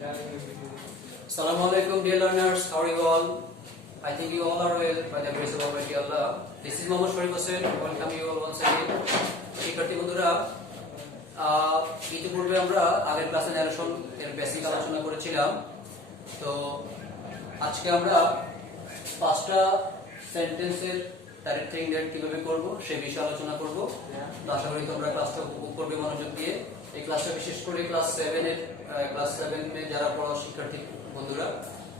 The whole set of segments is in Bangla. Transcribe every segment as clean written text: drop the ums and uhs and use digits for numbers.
Assalamualaikum dear learners, how are you all? I think you all are well by the grace of Almighty Allah. This is Mohammad Sharif Hussain. Welcome you all once again. শিক্ষার্থী বন্ধুরা, ইতিপূর্বে আমরা আগের ক্লাসে ন্যারেশন এর বেসিক আলোচনা করেছিলাম। তো আজকে আমরা পাঁচটা সেন্টেন্সের ডাইরেক্ট থেকে ইনডাইরেক্ট কিভাবে করব সেই বিষয়ে আলোচনা করব। তো আশা করি তোমরা ক্লাসটা উপভোগ করবে মনোযোগ দিয়ে। এই ক্লাসটা বিশেষ করে ক্লাস 7 এ যারা পড়া শিক্ষার্থী বন্ধুরা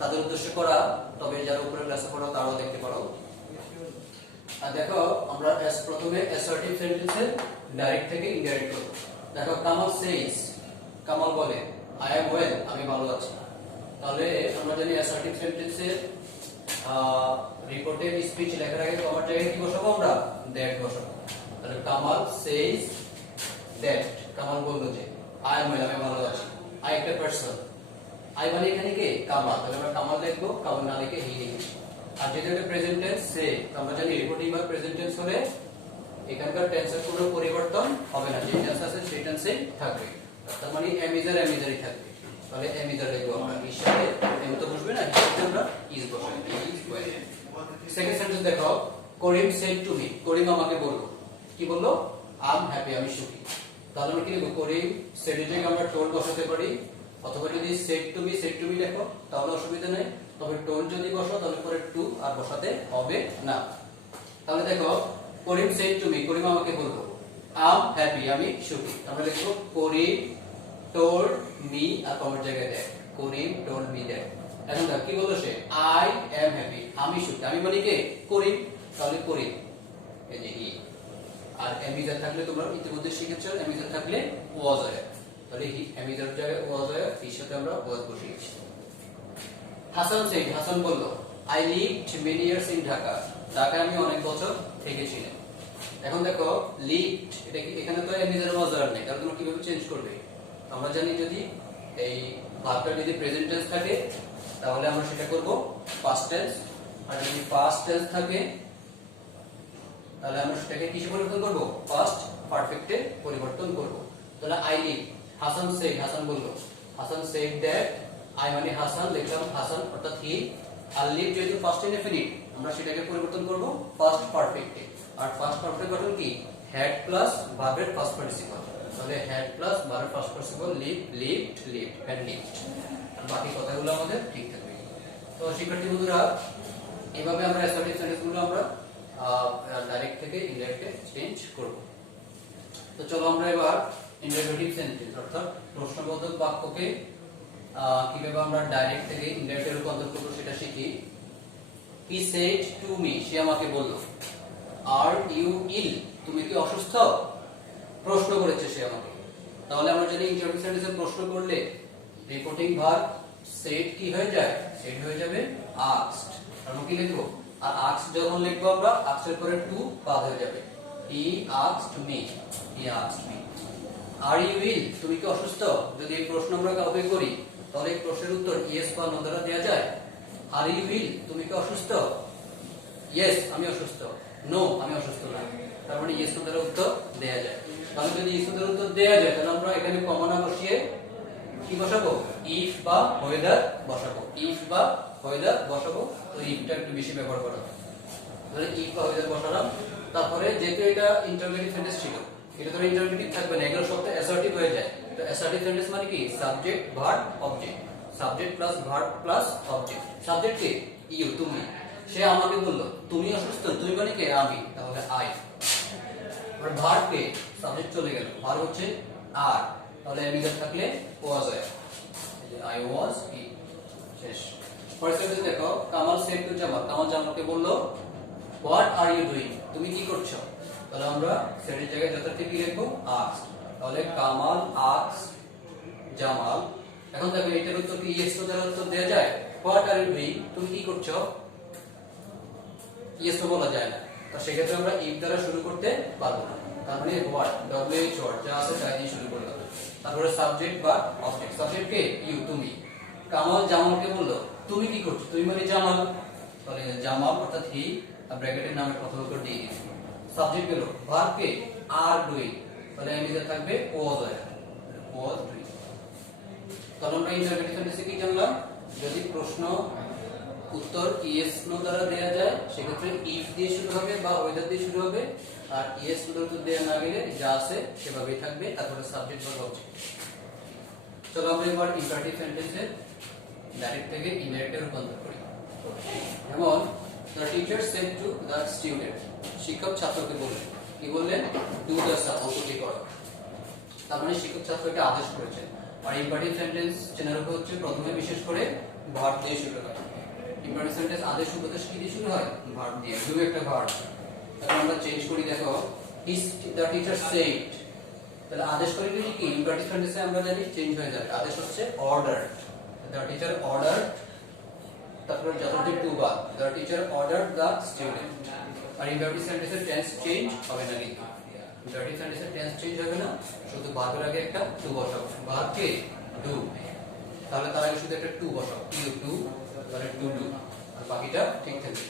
তাদের উদ্দেশ্যে করা, তবে যারা উপরের ক্লাসে পড়ো তারাও দেখতে পারো। আর দেখো আমরা প্রথমে অ্যাসার্টিভ সেন্টেন্সে ডাইরেক্ট থেকে ইনডাইরেক্ট করব। দেখো কামাল সেজ, কামাল বলে আই অ্যাম ওয়েল, আমি ভালো আছি। তাহলে আমরা জানি অ্যাসার্টিভ সেন্টেন্সে রিপোর্টেড স্পিচ লেখার আগে কমার জায়গায় কি বসাবো আমরা? দ্যাট বসাবো। তাহলে কামাল সেজ দ্যাট, কামাল বলল যে আই অ্যাম ওয়েল, আমি ভালো আছি। আই একটা পারসন, আই মানে এখানে কে? কামাল। তাহলে আমরা কামাল লিখবো, কামাল না লিখে হি লিখবো। আর যেটা একটা প্রেজেন্ট টেন্স সে, আমরা জানি রিপোর্টিং বা প্রেজেন্ট টেন্স হলে এখানকার টেন্সের কোনো পরিবর্তন হবে না, যে টেন্স আছে সেই টেন্সেই থাকবে। তার মানে am is are am is আরই থাকবে। তাহলে এম ইজ আর লিখবো আমরা, ইজ সাথে এম তো বসবে না, সাথে আমরা ইজ বসাই, ইজ ওয়েল। সেকেন্ড সেন্টেন্স দেখো, করিম সেড টু মি, করিম আমাকে বলল, কি বললো? আই এম হ্যাপি, আমি সুখী। তাহলে আমরা কি লিখবো? করিম সেড এর জায়গায় আমরা টোল্ড বসাতে পারি, অথবা যদি সেড টু মি লেখো তাহলে অসুবিধা নেই। তবে টোল্ড যদি বসো তাহলে পরে টু আর বসাতে হবে না। তাহলে দেখো করিম সেড টু মি, করিম আমাকে বলবো আই এম হ্যাপি, আমি সুখী। আমরা লিখবো করিম টোল্ড মি, আর কমার জায়গায় that, Karim told me that. এখন দেখ কি বললো সে? আই এম হ্যাপি, আমি সুখী। আমি মানে কে? করিম। তাহলে করিম, এই যে হি। আর এমিজার থাকলে তোমরা ইতিমধ্যে শিখেছো, এমিজার থাকলে ওয়াজ হয়। তাহলে হি এমিজার জায়গায় ওয়াজ হয়, এর সাথে আমরা ওয়াজ বসিয়েছি। হাসান সেড, হাসান বলল I lived many years in Dhaka, ঢাকায় আমি অনেক বছর থেকেছিলাম। এখন দেখো লিভড, এটা কি এখানে তো এমিজার ওয়াজ আর নেই, তাহলে তোমরা কিভাবে চেঞ্জ করবে? আমরা জানি যদি এই ভার্বটা যদি প্রেজেন্ট টেন্স থাকে তাহলে আমরা সেটা করব পাস্ট টেন্স, আর যদি পাস্ট টেন্স থাকে তাহলে আমরা সেটাকে কিসে পরিবর্তন করব? পাস্ট পারফেক্টে পরিবর্তন করব। তাহলে I live, Hasan said, Hasan বলল, হাসান সেড দ্যাট, আই মানে হাসান, লিখলাম হাসান অর্থাৎ হি। আর লিভ যেহেতু পাস্ট ইনডেফিনিট, আমরা সেটাকে পরিবর্তন করব পাস্ট পারফেক্টে। আর পাস্ট পারফেক্ট গঠন কি? হ্যাড প্লাস ভার্বের ফার্স্ট পার্টিসিপল। তাহলে হ্যাড প্লাস ভার্বের first participle, live lived, lived, had lived. আর বাকি কথাগুলো আমাদের ঠিক থাকবে। তো শিক্ষার্থী বন্ধুরা, এইভাবে আমরা অ্যাসার্টিভ সেন্টেন্সগুলো আমরা ডাইরেক্ট থেকে ইনডাইরেক্টে চেঞ্জ করব। তো চলো আমরা এবার ইন্টারোগেটিভ সেন্টেন্স অর্থাৎ প্রশ্নবোধক বাক্যকে কিভাবে আমরা ডাইরেক্ট থেকে ইনডাইরেক্টে রূপান্তর করব সেটা শিখি। হি সেড টু মি, সে আমাকে বলল। আর ইউ ইল, তুমি কি অসুস্থ? প্রশ্ন করেছে সে আমাকে। তাহলে আমরা জানি ইন্টারোগেটিভ সেন্টেন্সে প্রশ্ন করলে রিপোর্টিং ভার্ব সেড কি হয়ে যায়? সেড হয়ে যাবে আস্কড। আমরা কি লিখবো? আর আস্কড যখন লিখবো আমরা, আস্কড এর পরে টু বাদ হয়ে যাবে। He asked me, he asked me. Are you ill, তুমি কি অসুস্থ? যদি এই প্রশ্ন আমরা কাউকে করি তাহলে এই প্রশ্নের উত্তর ইয়েস বা নো দ্বারা দেওয়া যায়। আর ইউ ইল, তুমি কি অসুস্থ? ইয়েস, আমি অসুস্থ। নো, আমি অসুস্থ না। তার মানে ইয়েস নো দ্বারা উত্তর দেওয়া যায়। তাহলে যদি ইয়েস নো দ্বারা উত্তর দেওয়া যায় তাহলে আমরা এখানে কমা না বসিয়ে কি বসাবো? ইফ বা ওয়েদার বসাবো, ইফ বা ওয়েদার বসাবো। তো ইফটা একটু বেশি ব্যবহার করা হয়। তাহলে ইফ বা ওয়েদার বসালাম। তারপরে যেহেতু এটা ইন্টারোগেটিভ সেন্টেন্স ছিল, এটা তো ইন্টারোগেটিভ থাকবে না, এগুলো সবটা অ্যাসার্টিভ হয়ে যায়। তো অ্যাসার্টিভ সেন্টেন্স মানে কি? Subject verb object, subject plus verb plus object. Subject কে? ইউ, তুমি। সে আমাকে বলল তুমি অসুস্থ, তুমি মানে কে? আমি। তাহলে আই। আর ভার্ব কে? সাবজেক্ট চলে গেল, ভার্ব হচ্ছে আর। তাহলে এমিজার থাকলে ওয়াজ হয়, আই ওয়াজ হি। শেষ। পরের সেন্টেন্স দেখো, কামাল সেড টু জামাল, কামাল জামালকে বলল হোয়াট আর ইউ ডুইং, তুমি কি করছো? তাহলে আমরা সেডের জায়গায় যথার্থ কি লিখবো? আস্কড। তাহলে কামাল আস্কড জামাল। এখন দেখো এটার উত্তর কি ইয়েস নো দ্বারা উত্তর দেওয়া যায়? হোয়াট আর ইউ ডুইং, তুমি কি করছো? ইয়েস নো বলা যায় না। তো সেক্ষেত্রে আমরা ইফ দ্বারা শুরু করতে পারবো না। তার মানে হোয়াট, ডব্লিউ ওয়ার্ড যা আছে তাই দিয়ে শুরু করতে হবে। তারপরে সাবজেক্ট বা অবজেক্ট। সাবজেক্ট কে? ইউ, তুমি। কামাল জামালকে বলল তুমি কি করছো? তুমি মানে জামাল। তাহলে জামাল অর্থাৎ হি, আর ব্র্যাকেটের নামের প্রথম অক্ষর দিয়ে দিয়েছি। সাবজেক্ট গেল, ভার্ব কে? Are doing. তাহলে এমিজার থাকবে ওয়াজ হয়, ওয়াজ ডুইং। তাহলে আমরা ইন্টারোগেটিভ সেন্টেন্সে কি জানলাম, যদি প্রশ্ন উত্তর ইয়েস নো দ্বারা দেয়া যায় সেক্ষেত্রে ইফ দিয়ে শুরু হবে বা ওয়েদার দিয়ে শুরু হবে, আর ইয়েস নো উত্তর দেয়া না গেলে যা আছে সেভাবেই থাকবে, তারপরে সাবজেক্ট বা অবজেক্ট। চলো আমরা এবার ইম্পারেটিভ সেন্টেন্সে ডাইরেক্ট থেকে ইনডাইরেক্টে রূপান্তর করি। যেমন the teacher said to the student, শিক্ষক ছাত্রকে বললেন, কি বললেন, do the sum, অঙ্কটি করো। তার মানে শিক্ষক ছাত্রকে আদেশ করেছেন। আর ইম্পারেটিভ সেন্টেন্স চেনার উপর হচ্ছে প্রথমে বিশেষ করে ভার্ব দিয়ে শুরু হয়। ইম্পারেটিভ সেন্টেন্স আদেশ উপদেশ কি দিয়ে শুরু হয়, ভার্ব দিয়ে, do একটা ভার্ব। এখন আমরা চেঞ্জ করি, দেখো the teacher said, তাহলে আদেশ করি কি ইম্পারেটিভ সেন্টেন্সে আমরা জানি চেঞ্জ হয়ে যাবে, আদেশ হচ্ছে অর্ডার, the teacher ordered, তারপরে যথাযথ টু বা the teacher ordered the student। আর ইম্পারেটিভ সেন্টেন্সের টেন্স চেঞ্জ হবে না, কিন্তু ইম্পারেটিভ সেন্টেন্সের টেন্স চেঞ্জ হবে না, শুধু ভার্বের আগে একটা টু বসাবো, ভার্ব কে ডু, তাহলে তার আগে শুধু একটা টু বসাবো, ইউ টু, তাহলে টু ডু, আর বাকিটা ঠিক থাকবে।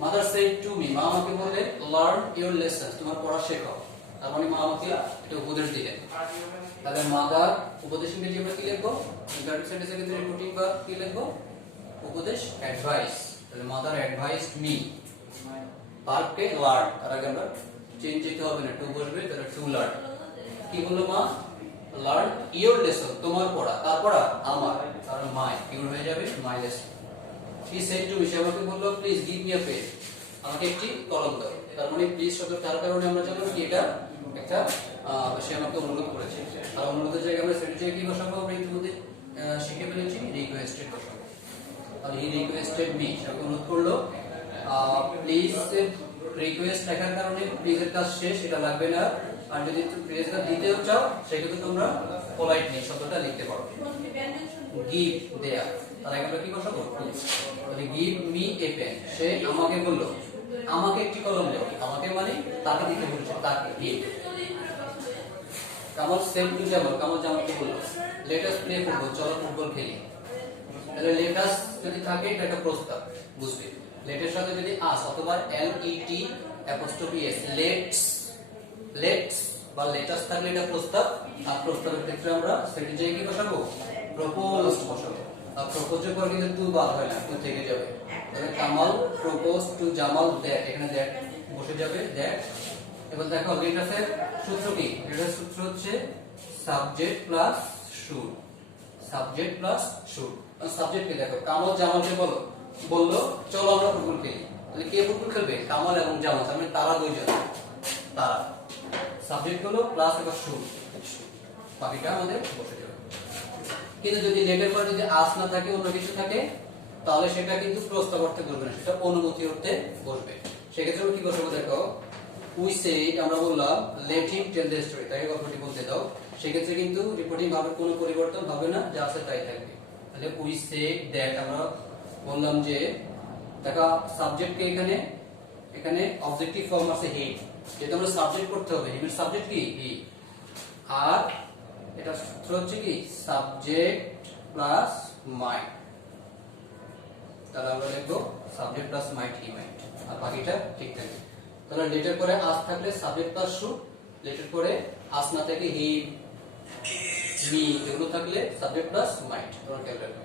মাদার সেড টু মি, মা আমাকে বলে লার্ন ইওর লেসন্স, তোমার পড়া শেখাও। তার মানে মা আমাকে একটা উপদেশ দিলেন। তাহলে মাদার উপদেশ ইংরেজি আমরা কি লিখবো, ইম্পারেটিভ সেন্টেন্সের ক্ষেত্রে রিপোর্টিং ভার্ব কি লিখবো, উপদেশ অ্যাডভাইস। তাহলে মাদার অ্যাডভাইসড মি, ভার্ব কে লার্ন, তার আগে আমরা চেঞ্জ যেতে হবে না, টু বসবে, তাহলে টু লার্ন। কি বললো মা, লার্ন ইওর লেসন, তোমার পড়া, কার পড়া, আমার, কারণ মাই, ইওর হয়ে যাবে my lesson. He said to me, সে আমাকে বললো please give me a pen, আমাকে একটি কলম দাও। তার মানে প্লিজ শব্দ তার কারণে আমরা জানলাম কি এটা একটা সে আমাকে অনুরোধ করেছে। আর অনুরোধের জায়গায় আমরা সেটা কি বসাবো, আমরা ইতিমধ্যে শিখে ফেলেছি, রিকোয়েস্টেড বসাবো। আর হি রিকোয়েস্টেড মি, সে আমাকে অনুরোধ করলো, প্লিজ রিকোয়েস্ট লেখার কারণে প্লিজ এর কাজ শেষ, এটা লাগবে না। আর যদি প্লিজটা দিতেও চাও সেক্ষেত্রে তোমরা পোলাইটলি শব্দটা লিখতে পারো, গিভ দেয়া, তার আগে আমরা কি বসাবো, তাহলে গিভ মি এ পেন, সে আমাকে বললো আমাকে একটি কলম দাও, আমাকে মানে তাকে দিতে বলেছে, তাকে give. Kamal said to Jamal, Kamal জামালকে বললো লেট আস প্লে ফুটবল, চলো ফুটবল খেলি। তাহলে লেট আস যদি থাকে এটা একটা প্রস্তাব, বুঝবে। লেটের সাথে যদি আস অথবা এল ই টি অ্যাপোস্ট্রফি এস, লেটস, লেটস বা লেটাস থাকলে এটা প্রস্তাব। আর প্রস্তাবের ক্ষেত্রে আমরা সেটি জায়গায় কি বসাবো, প্রপোজড বসাবো। আর প্রপোজের পর কিন্তু টু বাদ হয় না, টু থেকে যাবে। তাহলে Kamal propose to Jamal that, এখানে দ্যাট বসে যাবে, দ্যাট। এবার দেখো লেটাসের সূত্র কি, লেটাসের সূত্র হচ্ছে subject plus should, subject plus should. সাবজেক্টকে দেখো, কামাল জামালকে বললো চলো আমরা ফুটবল খেলি, তাহলে কে ফুটবল খেলবে, কামাল এবং জামাল, তার মানে তারা দুইজন, তারা। সাবজেক্ট হলো প্লাস এবার শুড, বাকিটা আমাদের বসে যাবে। কিন্তু যদি লেটের পরে যদি আস না থাকে, অন্য কিছু থাকে, তাহলে সেটা কিন্তু প্রস্তাব অর্থে করবে না, সেটা অনুমতি অর্থে বসবে। সেক্ষেত্রে কি বসবো, দেখো উই সেড, আমরা বললাম let him tell the story, তাকে গল্পটি বলতে দাও। সেক্ষেত্রে কিন্তু রিপোর্টিং ভাবের কোনো পরিবর্তন হবে না, যা আছে তাই থাকবে। তাহলে উই সেড দ্যাট, আমরা বললাম যে দেখো সাবজেক্টকে এখানে অবজেক্টিভ ফর্ম আছে হি, যেটা আমরা সাবজেক্ট করতে হবে, হিমের সাবজেক্ট কি হি। আর এটা সূত্র হচ্ছে কি সাবজেক্ট প্লাস মাইট, তাহলে আমরা লিখবো সাবজেক্ট প্লাস মাইট, হি মাইট, আর বাকিটা ঠিক থাকবে। তাহলে লেটের পরে আস থাকলে সাবজেক্ট প্লাস শুড, লেটের পরে আস না থাকে হি, মি, এগুলো থাকলে সাবজেক্ট প্লাস মাইট, তোমরা খেয়াল রাখবে।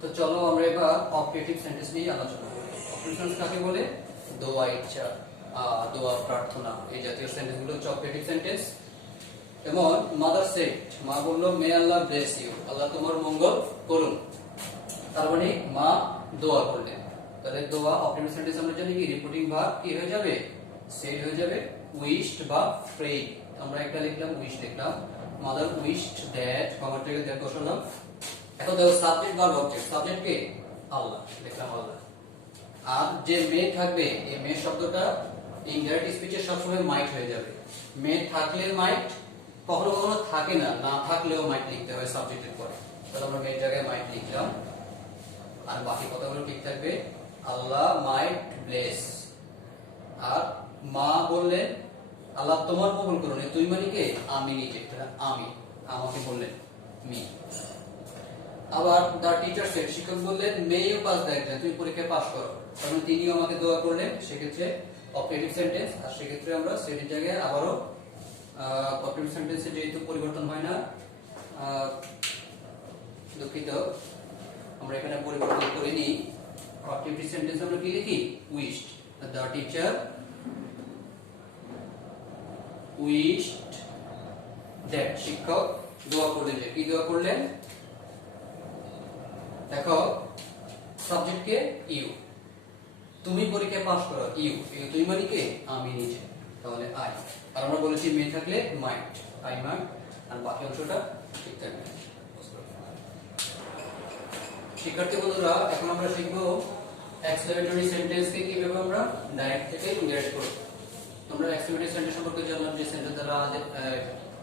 তো চলো আমরা এবার অপারেটিভ সেন্টেন্স নিয়ে আলোচনা করি। অপারেটিভ সেন্টেন্স কাকে বলে, দোয়া, ইচ্ছা, দোয়া, প্রার্থনা, এই জাতীয় সেন্টেন্স গুলো হচ্ছে অপারেটিভ সেন্টেন্স। যেমন মাদার সেড, মা বললো মে আল্লাহ ব্লেস ইউ, আল্লাহ তোমার মঙ্গল করুন। তার মানে মা দোয়া করলেন। তাহলে দোয়া অপারেটিভ সেন্টেন্স আমরা জানি কি রিপোর্টিং ভার্ব কি হয়ে যাবে, সেড হয়ে যাবে উইশড বা প্রেড। আমরা একটা লিখলাম উইশ লিখলাম, মাদার উইশড দ্যাট, কমার থেকে দ্যাট বসালাম। এখন দেখো সাবজেক্ট ভার্ব অবজেক্ট, সাবজেক্ট কে আল্লাহ, লিখলাম আল্লাহ। আর যে মে থাকবে, এই মে শব্দটা ইনডাইরেক্ট স্পিচে সবসময় মাইট হয়ে যাবে। মে থাকলে মাইট, কখনো কখনো থাকে না, না থাকলেও মাইট লিখতে হয় সাবজেক্টের পরে। তাহলে আমরা মেয়ের জায়গায় মাইট লিখলাম, আর বাকি কথাগুলো ঠিক থাকবে, আল্লাহ মাইট ব্লেস। আর মা বললেন আল্লাহ তোমার কবুল করুন, তুই মানে কে, আমি নিজে, আমি, আমাকে বললেন মি। আবার দা টিচার সেড, শিক্ষক বললেন may you pass the exam, তুমি পরীক্ষায় পাস করো, কারণ তিনিও আমাকে দোয়া করলেন। সেক্ষেত্রে অপারেটিভ সেন্টেন্স, আর সেক্ষেত্রে আমরা সেটের জায়গায় আবারও অপারেটিভ সেন্টেন্সে যেহেতু পরিবর্তন হয় না, দুঃখিত, আমরা এখানে পরিবর্তন করে নিই। অ্যাক্টিভিটি সেন্টেন্স আমরা কি লিখি? Wished. The teacher wished that, শিক্ষক দোয়া করলেন। যে কি দোয়া করলেন? দেখো সাবজেক্ট কে? ইউ। তুমি পরীক্ষায় পাস করো, ইউ। তুমি মানে কে? আমি নিজে, তাহলে আই। আর আমরা বলেছি মে থাকলে মাইট, আই মাইট, আর বাকি অংশটা ঠিক থাকবে। শিক্ষার্থী বন্ধুরা, এখন আমরা শিখবো এক্সক্লেমেটরি সেন্টেন্স কে কিভাবে আমরা ডাইরেক্ট থেকে ইনডাইরেক্ট করব। তোমরা এক্সক্লেমেটরি সেন্টেন্স সম্পর্কে জানো, যে সেন্টেন্স দ্বারা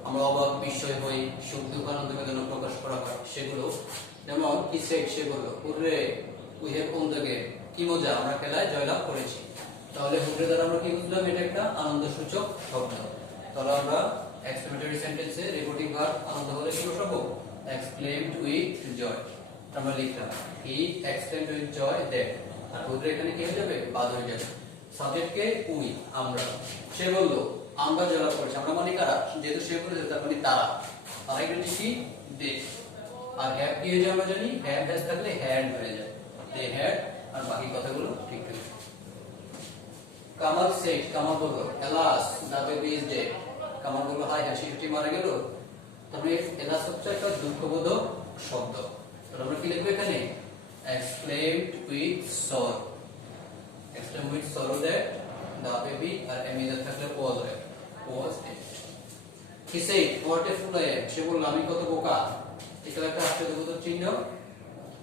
আমরা অবাক, বিস্ময় হই, সুখ দুঃখ আনন্দ বেদনা প্রকাশ করা হয় সেগুলো। যেমন কি সেড, সে বলল, hurray we have won the game, কি মজা, আমরা খেলায় জয়লাভ করেছি। তাহলে হুররে দ্বারা আমরা কি বুঝলাম? এটা একটা আনন্দসূচক শব্দ। তাহলে আমরা এক্সক্লেমেটরি সেন্টেন্সে রিপোর্টিং ভার্ব আনন্দ হলে কি বসাবো? Exclaimed with joy. আমরা লিখলাম he exclaimed with joy that, আর হুররে এখানে কি হয়ে যাবে? বাদ হয়ে যাবে। Subject K? উই, আমরা। সে বলল আমরা জয়লাভ করেছি, আমরা মানে কারা? যেহেতু সে বলেছে তার মানে তারা। আর একটা কি? দে। আর হ্যাভ কি হয়ে যায় আমরা জানি? হ্যাভ হ্যাজ থাকলে হ্যাড হয়ে যায়, দে হ্যাড। আর বাকি কথাগুলো ঠিক থাকে। কামাল সেড, কামাল বলল, alas the baby is dead, Kamal বলল হায় হায় শিশুটি মারা গেল। তাহলে এলাস হচ্ছে একটা দুঃখবোধক শব্দ। তাহলে আমরা কি লিখবো এখানে? Exclaimed with sorrow, exclaimed with sorrow that the baby, আর এমিদার থাকলে was dead. He said what a fool I am, সে বলল আমি কত বোকা। এটা একটা আশ্চর্যবোধক চিহ্ন।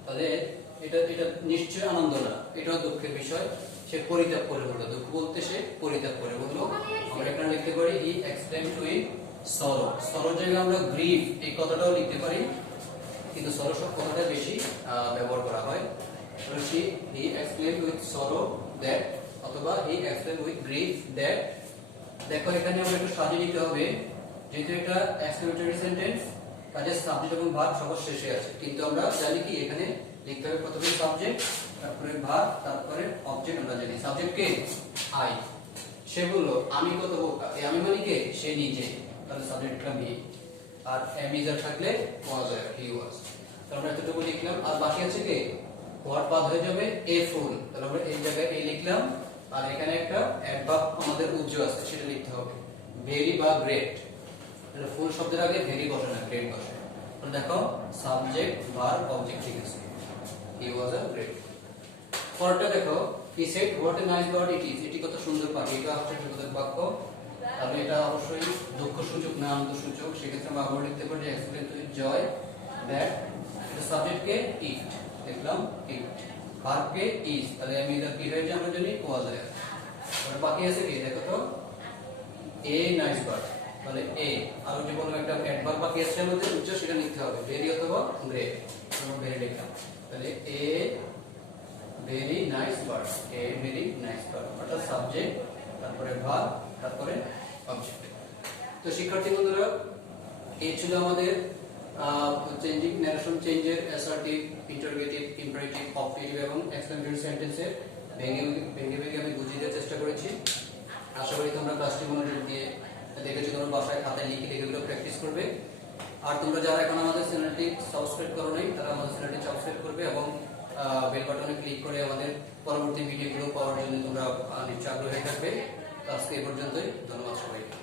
তাহলে এটা নিশ্চয় আনন্দ না, এটাও দুঃখের বিষয়। সে পরিত্যাগ করে বলল, দুঃখ বলতে সে পরিত্যাগ করে বলল। আমরা এখানে লিখতে পারি হি এক্সক্লেমড উইথ সরো। সরোর জায়গায় আমরা গ্রিফ এই কথাটাও লিখতে পারি, কিন্তু সরো সব কথাটা বেশি ব্যবহার করা হয়। তাহলে he exclaimed with sorrow that, অথবা he exclaimed with grief that. দেখো এখানে আমরা একটু সাজিয়ে নিতে হবে, যেহেতু এটা এক্সক্লেমেটরি সেন্টেন্স, কাজে সাবজেক্ট এবং ভার্ব সবার শেষে আছে। কিন্তু আমরা জানি কি এখানে লিখতে হবে প্রথমে সাবজেক্ট, তারপরে ভার্ব, তারপরে অবজেক্ট। আমরা জানি সাবজেক্ট কে? আই। সে বলল আমি কত বোকা, এই আমি মানে কে? সে নিজে, তাহলে সাবজেক্টটা মি। আর এম ইজ থাকলে ওয়াজ, হি ওয়াজ। তাহলে আমরা এতটুকু লিখলাম। আর বাকি আছে কে? হোয়াট বাদ হয়ে যাবে এ ফুল, তাহলে আমরা এই জায়গায় এ লিখলাম। আর এখানে একটা অ্যাডভার্ব আমাদের উজ্জ আছে, সেটা লিখতে হবে ভেরি বা গ্রেট। তাহলে ফুল শব্দের আগে ভেরি বসে না, গ্রেট বসে। তাহলে দেখো সাবজেক্ট ভার্ব অবজেক্ট ঠিক আছে, হি ওয়াজ আ গ্রেট। পরেরটা দেখো, he said what a nice bird it is, এটি কত সুন্দর পাখি। এটা হচ্ছে বিপদের বাক্য। তাহলে এটা অবশ্যই দুঃখ সূচক না আনন্দ সূচক। সেক্ষেত্রে আমরা আবার লিখতে পারি এক্সপ্লেন উইথ জয় দ্যাট। এটা সাবজেক্ট কে? ইট, দেখলাম ইট। Verb K? ইজ, তাহলে আমি এটা কি হয়ে যায় আমরা জানি? ওয়াজ। আর বাকি আছে কি দেখো তো? এ নাইস বার্ড, তাহলে এ। আর ওই যে বললাম একটা অ্যাডভার্ব বাকি আছে আমাদের উচ্চ, সেটা লিখতে হবে ভেরি অথবা গ্রেট। আমরা ভেরি লিখলাম, তাহলে a very nice bird, a very nice bird. অর্থাৎ সাবজেক্ট, তারপরে ভার্ব, তারপরে অবজেক্ট। তো শিক্ষার্থী বন্ধুরা, এই ছিল আমাদের চেঞ্জিং ন্যারেশন চেঞ্জের অ্যাসার্টিভ, ইন্টারোগেটিভ, ইম্পারেটিভ, অবজেক্টিভ এবং এক্সক্লেমেটরি সেন্টেন্সের ভেঙে ভেঙে আমি বুঝিয়ে দেওয়ার চেষ্টা করেছি। আশা করি তোমরা ক্লাসটি মনোযোগ দিয়ে দেখেছো, তোমরা বাসায় খাতায় লিখে এগুলো প্র্যাকটিস করবে। আর তোমরা যারা এখন আমাদের চ্যানেলটি সাবস্ক্রাইব করো নাই, তারা আমাদের চ্যানেলটি সাবস্ক্রাইব করবে এবং বেল বাটনে ক্লিক করে আমাদের পরবর্তী ভিডিওগুলো পাওয়ার জন্য তোমরা নিশ্চয় আগ্রহী থাকবে। তো আজকে এই পর্যন্তই, ধন্যবাদ সবাইকে।